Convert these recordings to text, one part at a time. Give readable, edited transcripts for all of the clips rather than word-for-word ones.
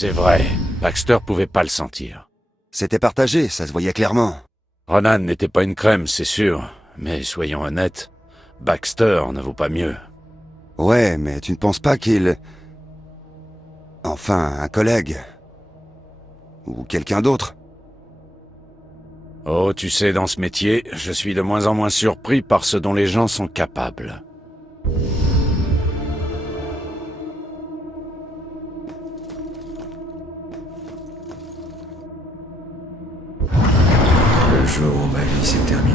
C'est vrai, Baxter pouvait pas le sentir. C'était partagé, ça se voyait clairement. Ronan n'était pas une crème, c'est sûr, mais soyons honnêtes, Baxter ne vaut pas mieux. Ouais, mais tu ne penses pas qu'il... Enfin, un collègue. Ou quelqu'un d'autre. Oh, tu sais, dans ce métier, je suis de moins en moins surpris par ce dont les gens sont capables. Le jour où ma vie s'est terminée.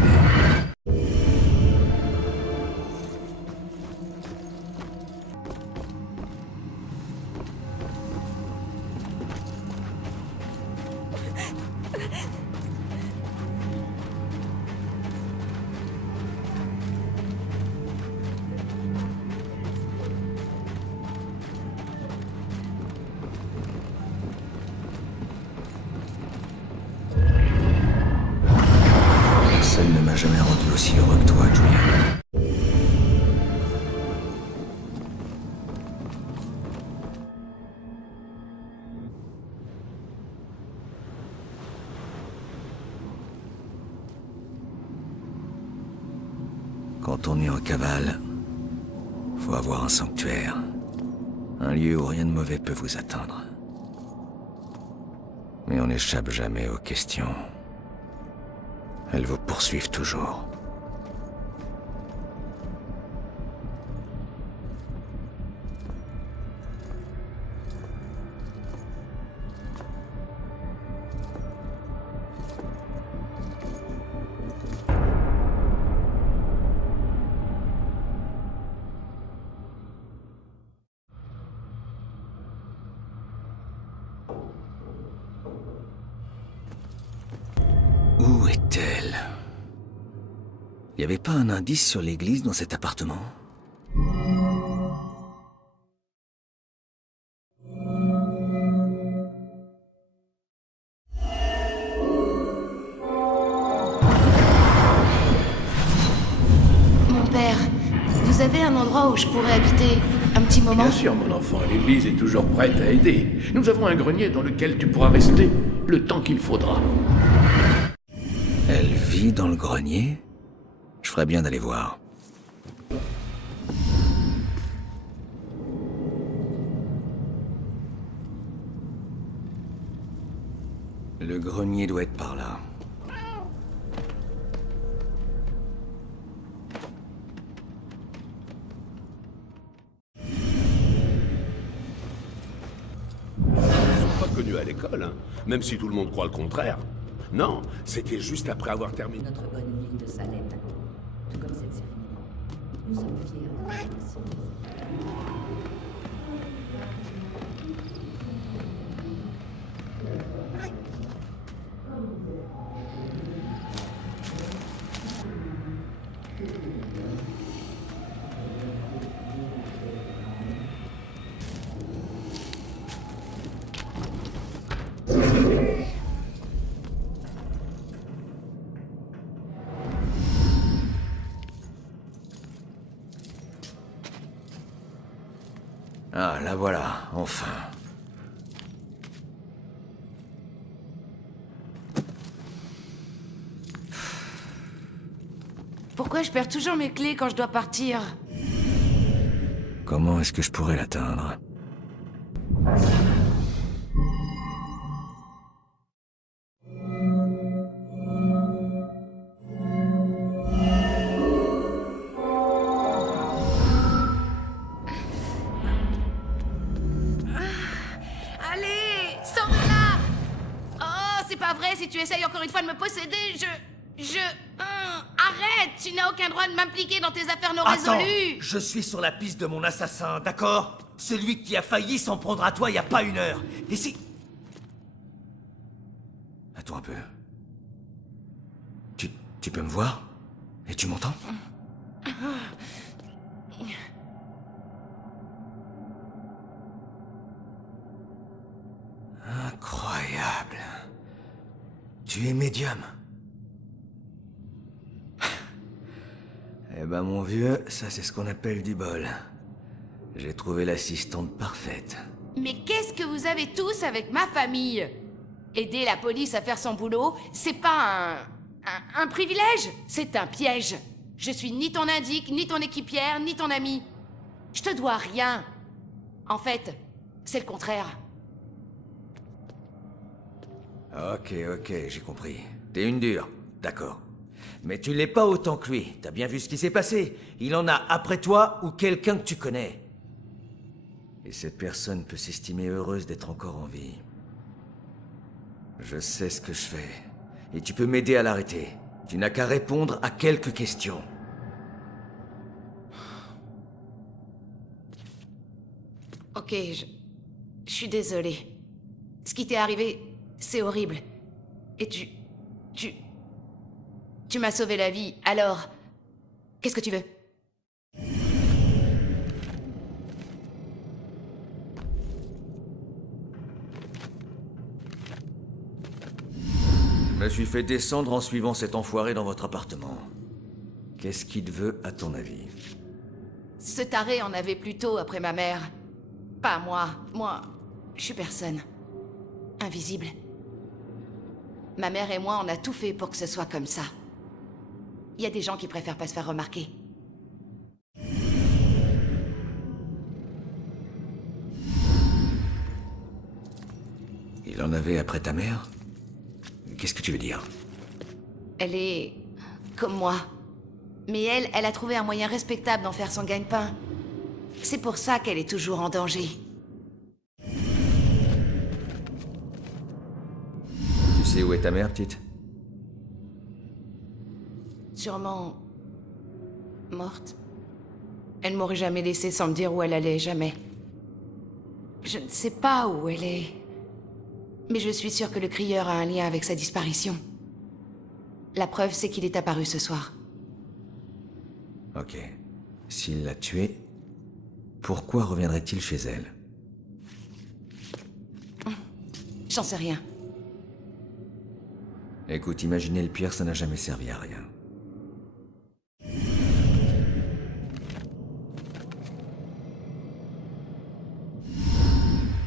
Personne ne m'a jamais rendu aussi heureux que toi, Julia. Quand on est en cavale, faut avoir un sanctuaire. Un lieu où rien de mauvais peut vous atteindre. Mais on n'échappe jamais aux questions. Elles vous poursuivent toujours. Où est-elle? Y avait pas un indice sur l'église dans cet appartement? Mon père, vous avez un endroit où je pourrais habiter un petit moment? Bien sûr, mon enfant, l'église est toujours prête à aider. Nous avons un grenier dans lequel tu pourras rester le temps qu'il faudra. Elle vit dans le grenier? Je ferais bien d'aller voir. Le grenier doit être par là. Ils sont pas connus à l'école, hein, même si tout le monde croit le contraire. Non, c'était juste après avoir terminé. Notre bonne ville de Salem, tout comme cette cérémonie. Nous sommes fiers de notre nation. Ah, la voilà, enfin. Pourquoi je perds toujours mes clés quand je dois partir? Comment est-ce que je pourrais l'atteindre? Allez, sors de là! Oh, c'est pas vrai, si tu essayes encore une fois de me posséder, arrête! Tu n'as aucun droit de m'impliquer dans tes affaires non Attends, résolues! je suis sur la piste de mon assassin, d'accord? Celui qui a failli s'en prendre à toi il y a pas une heure. Et si... Attends un peu. Tu peux me voir? Et tu m'entends? Incroyable. Tu es médium. Eh ben mon vieux, ça c'est ce qu'on appelle du bol. J'ai trouvé l'assistante parfaite. Mais qu'est-ce que vous avez tous avec ma famille? Aider la police à faire son boulot, c'est pas un privilège, c'est un piège. Je suis ni ton indique, ni ton équipière, ni ton ami. Je te dois rien. En fait, c'est le contraire. Ok, j'ai compris. T'es une dure, d'accord. Mais tu l'es pas autant que lui. T'as bien vu ce qui s'est passé. Il en a après toi ou quelqu'un que tu connais. Et cette personne peut s'estimer heureuse d'être encore en vie. Je sais ce que je fais. Et tu peux m'aider à l'arrêter. Tu n'as qu'à répondre à quelques questions. Ok, je suis désolée. Ce qui t'est arrivé, c'est horrible. Et tu m'as sauvé la vie, alors... Qu'est-ce que tu veux? Je me suis fait descendre en suivant cet enfoiré dans votre appartement. Qu'est-ce qu'il te veut, à ton avis? Ce taré en avait plus tôt après ma mère. Pas moi. Moi, je suis personne. Invisible. Ma mère et moi, on a tout fait pour que ce soit comme ça. Il y a des gens qui préfèrent pas se faire remarquer. Il en avait après ta mère? Qu'est-ce que tu veux dire? Elle est... comme moi. Mais elle a trouvé un moyen respectable d'en faire son gagne-pain. C'est pour ça qu'elle est toujours en danger. Tu sais où est ta mère, petite? Sûrement... morte. Elle m'aurait jamais laissé sans me dire où elle allait, jamais. Je ne sais pas où elle est. Mais je suis sûre que le crieur a un lien avec sa disparition. La preuve, c'est qu'il est apparu ce soir. Ok. S'il l'a tuée, pourquoi reviendrait-il chez elle? J'en sais rien. Écoute, imaginer le pire, ça n'a jamais servi à rien.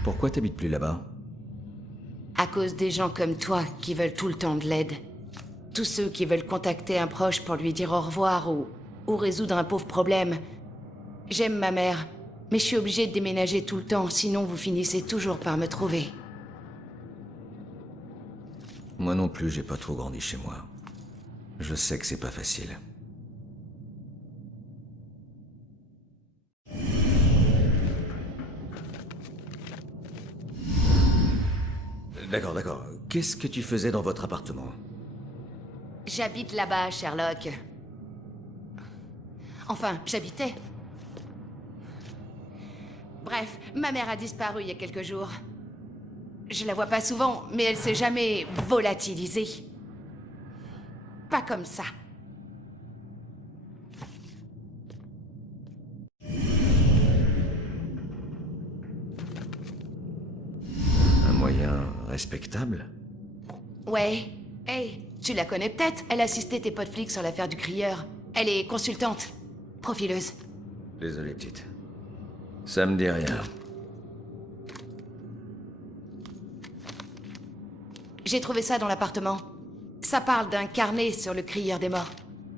Pourquoi t'habites plus là-bas? À cause des gens comme toi qui veulent tout le temps de l'aide. Tous ceux qui veulent contacter un proche pour lui dire au revoir ou résoudre un pauvre problème. J'aime ma mère, mais je suis obligée de déménager tout le temps, sinon vous finissez toujours par me trouver. Moi non plus, j'ai pas trop grandi chez moi. Je sais que c'est pas facile. D'accord. Qu'est-ce que tu faisais dans votre appartement? J'habite là-bas, Sherlock. Enfin, j'habitais. Bref, ma mère a disparu il y a quelques jours. Je la vois pas souvent, mais elle s'est jamais volatilisée. Pas comme ça. Un moyen respectable? Ouais. Hey, tu la connais peut-être? Elle assistait tes potes flics sur l'affaire du crieur. Elle est consultante. Profileuse. Désolé, petite. Ça me dit rien. J'ai trouvé ça dans l'appartement. Ça parle d'un carnet sur le crieur des morts.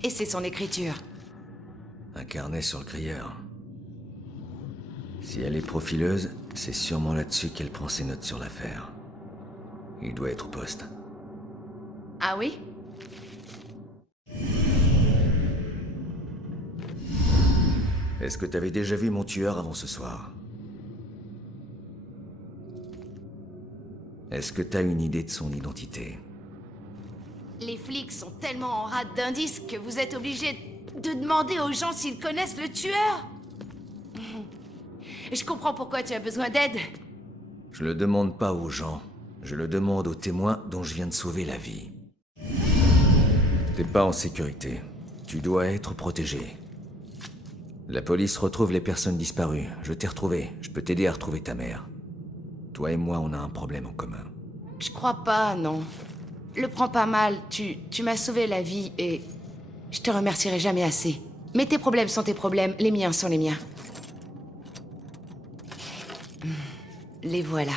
Et c'est son écriture. Un carnet sur le crieur. Si elle est profileuse, c'est sûrement là-dessus qu'elle prend ses notes sur l'affaire. Il doit être au poste. Ah oui? Est-ce que t'avais déjà vu mon tueur avant ce soir? Est-ce que t'as une idée de son identité? Les flics sont tellement en rate d'indices que vous êtes obligé de demander aux gens s'ils connaissent le tueur. Je comprends pourquoi tu as besoin d'aide. Je le demande pas aux gens. Je le demande aux témoins dont je viens de sauver la vie. T'es pas en sécurité. Tu dois être protégé. La police retrouve les personnes disparues. Je t'ai retrouvé. Je peux t'aider à retrouver ta mère. Toi et moi, on a un problème en commun. Je crois pas, non. Le prends pas mal. Tu m'as sauvé la vie et je te remercierai jamais assez. Mais tes problèmes sont tes problèmes, les miens sont les miens. Les voilà.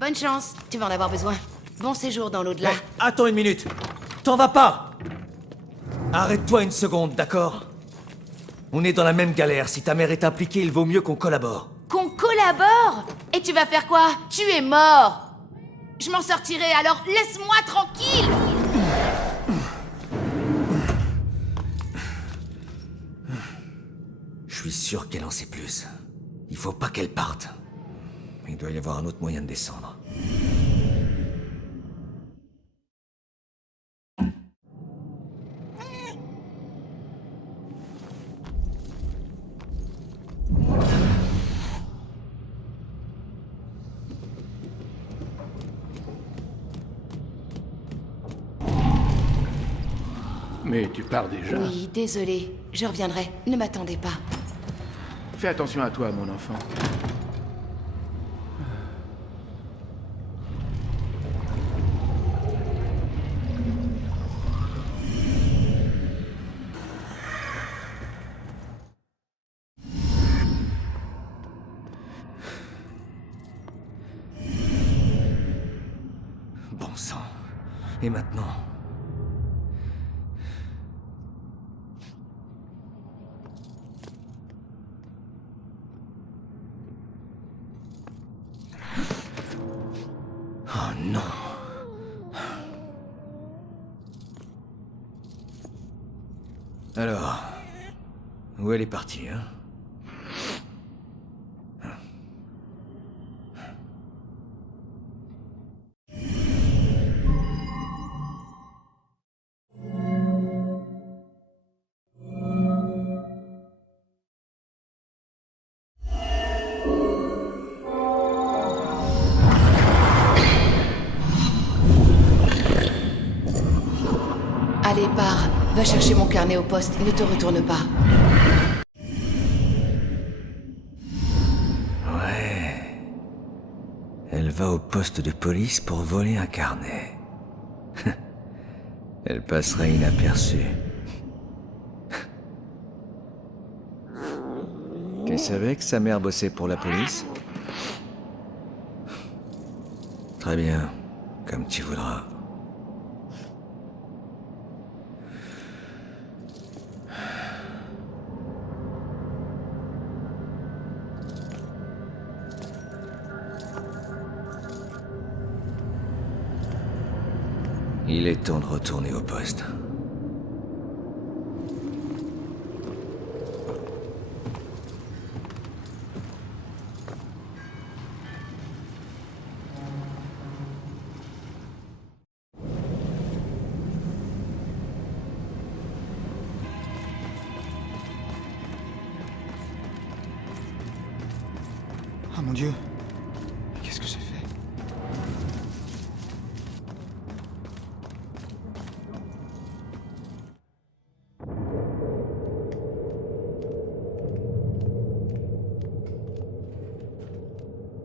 Bonne chance, tu vas en avoir besoin. Bon séjour dans l'au-delà. Hey, attends une minute. T'en vas pas. Arrête-toi une seconde, d'accord? On est dans la même galère. Si ta mère est impliquée, il vaut mieux qu'on collabore. Qu'on collabore? Et tu vas faire quoi? Tu es mort. Je m'en sortirai, alors laisse-moi tranquille. Je suis sûr qu'elle en sait plus. Il faut pas qu'elle parte. Il doit y avoir un autre moyen de descendre. Mais tu pars déjà. Oui, désolé. Je reviendrai. Ne m'attendez pas. Fais attention à toi, mon enfant. Bon sang. Et maintenant? Oh non. Alors, où elle est partie, hein? Allez, pars. Va chercher mon carnet au poste. Ne te retourne pas. Ouais. Elle va au poste de police pour voler un carnet. Elle passera inaperçue. Tu savais que sa mère bossait pour la police? Très bien. Comme tu voudras. Il est temps de retourner au poste. Oh mon Dieu. Qu'est-ce que j'ai fait?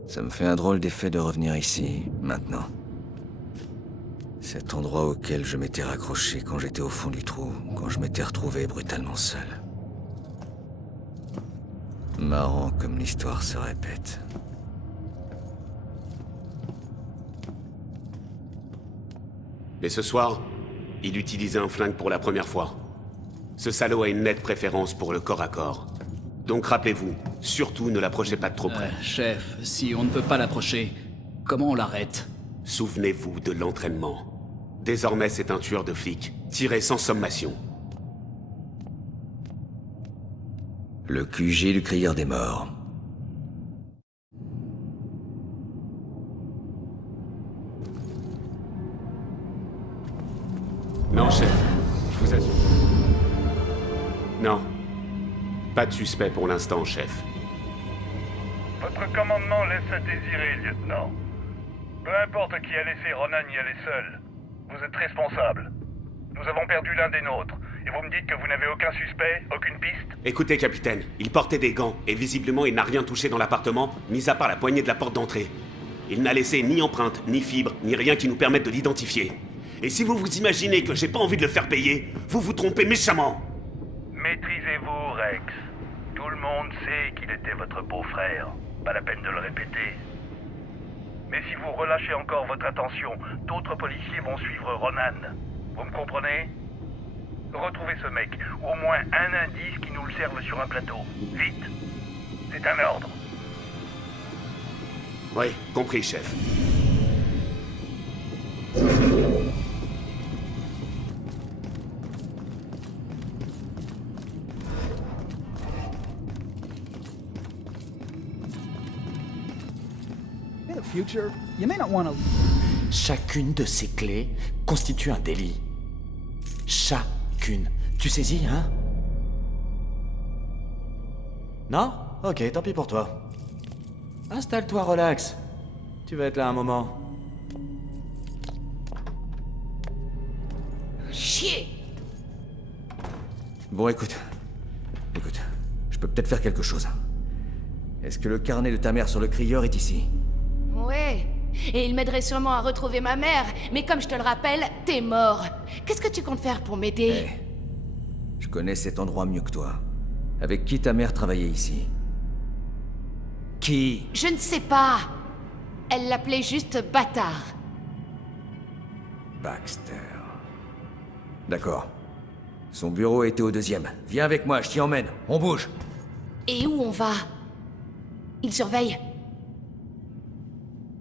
Ça me fait un drôle d'effet de revenir ici, maintenant. Cet endroit auquel je m'étais raccroché quand j'étais au fond du trou, quand je m'étais retrouvé brutalement seul. Marrant comme l'histoire se répète. Mais ce soir, il utilisait un flingue pour la première fois. Ce salaud a une nette préférence pour le corps à corps. Donc rappelez-vous, surtout ne l'approchez pas de trop près. Chef, si on ne peut pas l'approcher, comment on l'arrête? Souvenez-vous de l'entraînement. Désormais, c'est un tueur de flics, tiré sans sommation. Le QG du Crieur des Morts. Non, chef, je vous assure. Non. Pas de suspect pour l'instant, chef. Votre commandement laisse à désirer, lieutenant. Peu importe qui a laissé Ronan y aller seul. Vous êtes responsable. Nous avons perdu l'un des nôtres. Et vous me dites que vous n'avez aucun suspect, aucune piste? Écoutez, capitaine, il portait des gants, et visiblement il n'a rien touché dans l'appartement, mis à part la poignée de la porte d'entrée. Il n'a laissé ni empreinte, ni fibre, ni rien qui nous permette de l'identifier. Et si vous vous imaginez que j'ai pas envie de le faire payer, vous vous trompez méchamment. Maîtrisez-vous, Rex. Tout le monde sait qu'il était votre beau-frère. Pas la peine de le répéter. Mais si vous relâchez encore votre attention, d'autres policiers vont suivre Ronan. Vous me comprenez? Retrouvez ce mec, ou au moins un indice qui nous le serve sur un plateau. Vite. C'est un ordre. Oui, compris, chef. Chacune de ces clés constitue un délit. Chacune. Tu saisis, hein? Non? Ok, tant pis pour toi. Installe-toi, relax. Tu vas être là un moment. Chier! Bon, écoute. Écoute, je peux peut-être faire quelque chose. Est-ce que le carnet de ta mère sur le crieur est ici? Ouais. Et il m'aiderait sûrement à retrouver ma mère, mais comme je te le rappelle, t'es mort. Qu'est-ce que tu comptes faire pour m'aider? Je connais cet endroit mieux que toi. Avec qui ta mère travaillait ici? Qui? Je ne sais pas. Elle l'appelait juste bâtard. Baxter. D'accord. Son bureau était au 2e. Viens avec moi, je t'y emmène. On bouge. Et où on va? Il surveille.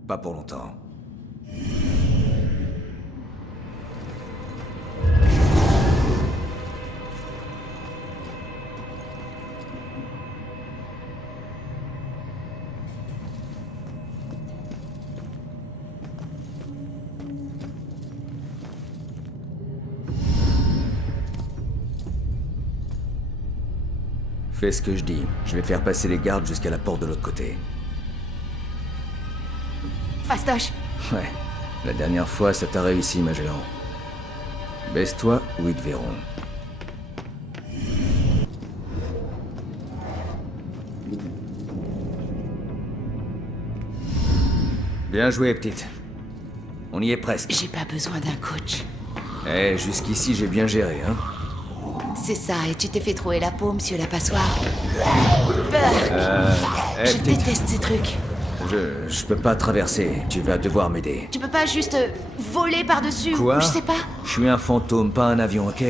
Pas pour longtemps. Fais ce que je dis. Je vais faire passer les gardes jusqu'à la porte de l'autre côté. Fastoche. Ouais. La dernière fois, ça t'a réussi, Magellan. Baisse-toi ou ils te verront. Bien joué, petite. On y est presque. J'ai pas besoin d'un coach. Eh, jusqu'ici, j'ai bien géré, hein. C'est ça, et tu t'es fait trouer la peau, monsieur la passoire. Je petite. déteste ces trucs. Je peux pas traverser. Tu vas devoir m'aider. Tu peux pas juste voler par-dessus, Quoi? ou je sais pas. Je suis un fantôme, pas un avion, ok?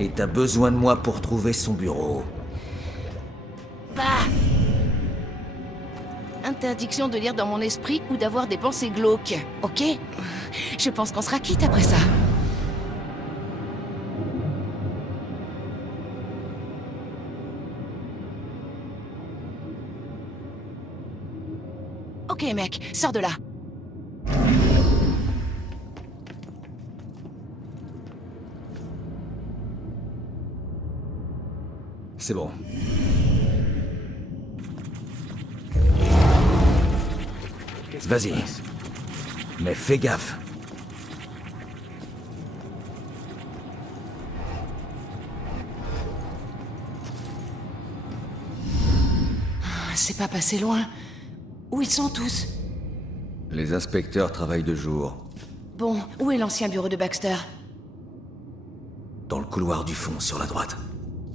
Et t'as besoin de moi pour trouver son bureau. Bah. Interdiction de lire dans mon esprit ou d'avoir des pensées glauques, ok? Je pense qu'on sera quitte après ça. Ok mec, sors de là. C'est bon. Vas-y. Mais fais gaffe. C'est pas passé loin. Où ils sont tous? Les inspecteurs travaillent de jour. Bon, où est l'ancien bureau de Baxter? Dans le couloir du fond, sur la droite.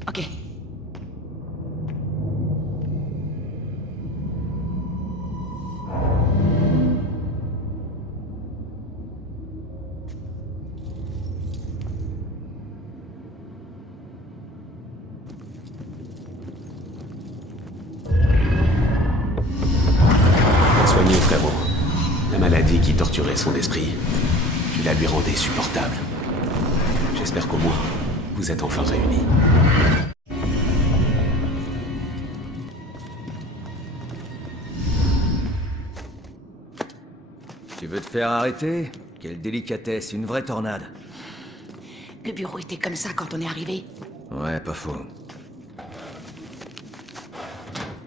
Ok. Soigné, frérot. La maladie qui torturait son esprit. Tu la lui rendais supportable. J'espère qu'au moins, vous êtes enfin réunis. Tu veux te faire arrêter? Quelle délicatesse, une vraie tornade. Le bureau était comme ça quand on est arrivé. Ouais, pas faux.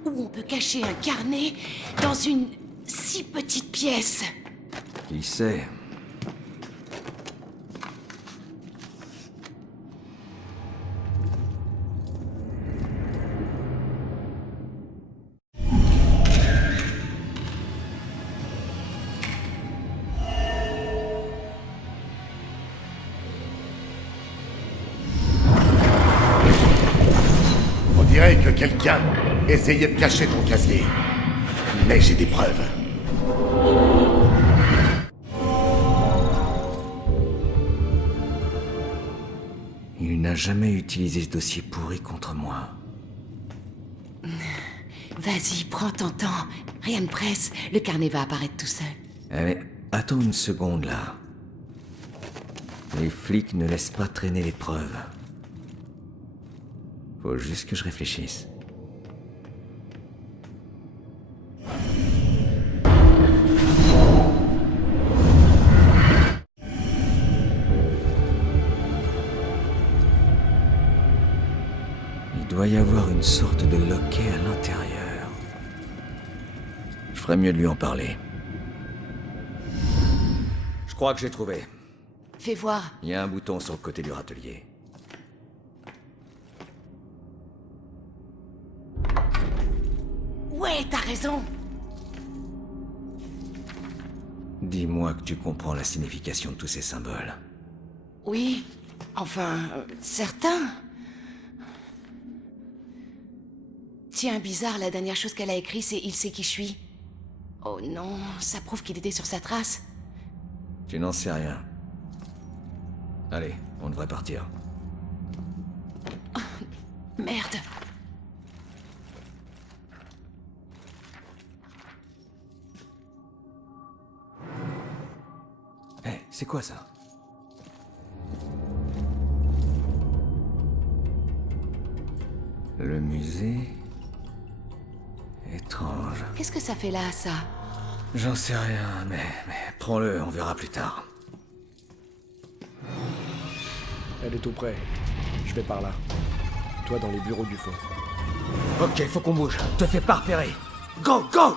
Où on peut cacher un carnet dans une si petite pièce. Qui sait? On dirait que quelqu'un essayait de cacher ton casier. Mais j'ai des preuves. Il n'a jamais utilisé ce dossier pourri contre moi. Vas-y, prends ton temps. Rien ne presse. Le carnet va apparaître tout seul. Mais attends une seconde là. Les flics ne laissent pas traîner les preuves. Faut juste que je réfléchisse. Il doit y avoir une sorte de loquet à l'intérieur. Je ferais mieux de lui en parler. Je crois que j'ai trouvé. Fais voir. Il y a un bouton sur le côté du râtelier. Ouais, t'as raison. Dis-moi que tu comprends la signification de tous ces symboles. Oui. Enfin, certains. Tiens, bizarre, la dernière chose qu'elle a écrit, c'est « Il sait qui je suis ». Oh non, ça prouve qu'il était sur sa trace. Tu n'en sais rien. Allez, on devrait partir. Merde. Hé, c'est quoi ça? Le musée... Étrange. Qu'est-ce que ça fait là, ça? J'en sais rien, mais prends-le, on verra plus tard. Elle est tout près. Je vais par là. Toi dans les bureaux du fort. Ok, faut qu'on bouge. Te fais pas repérer. Go, go!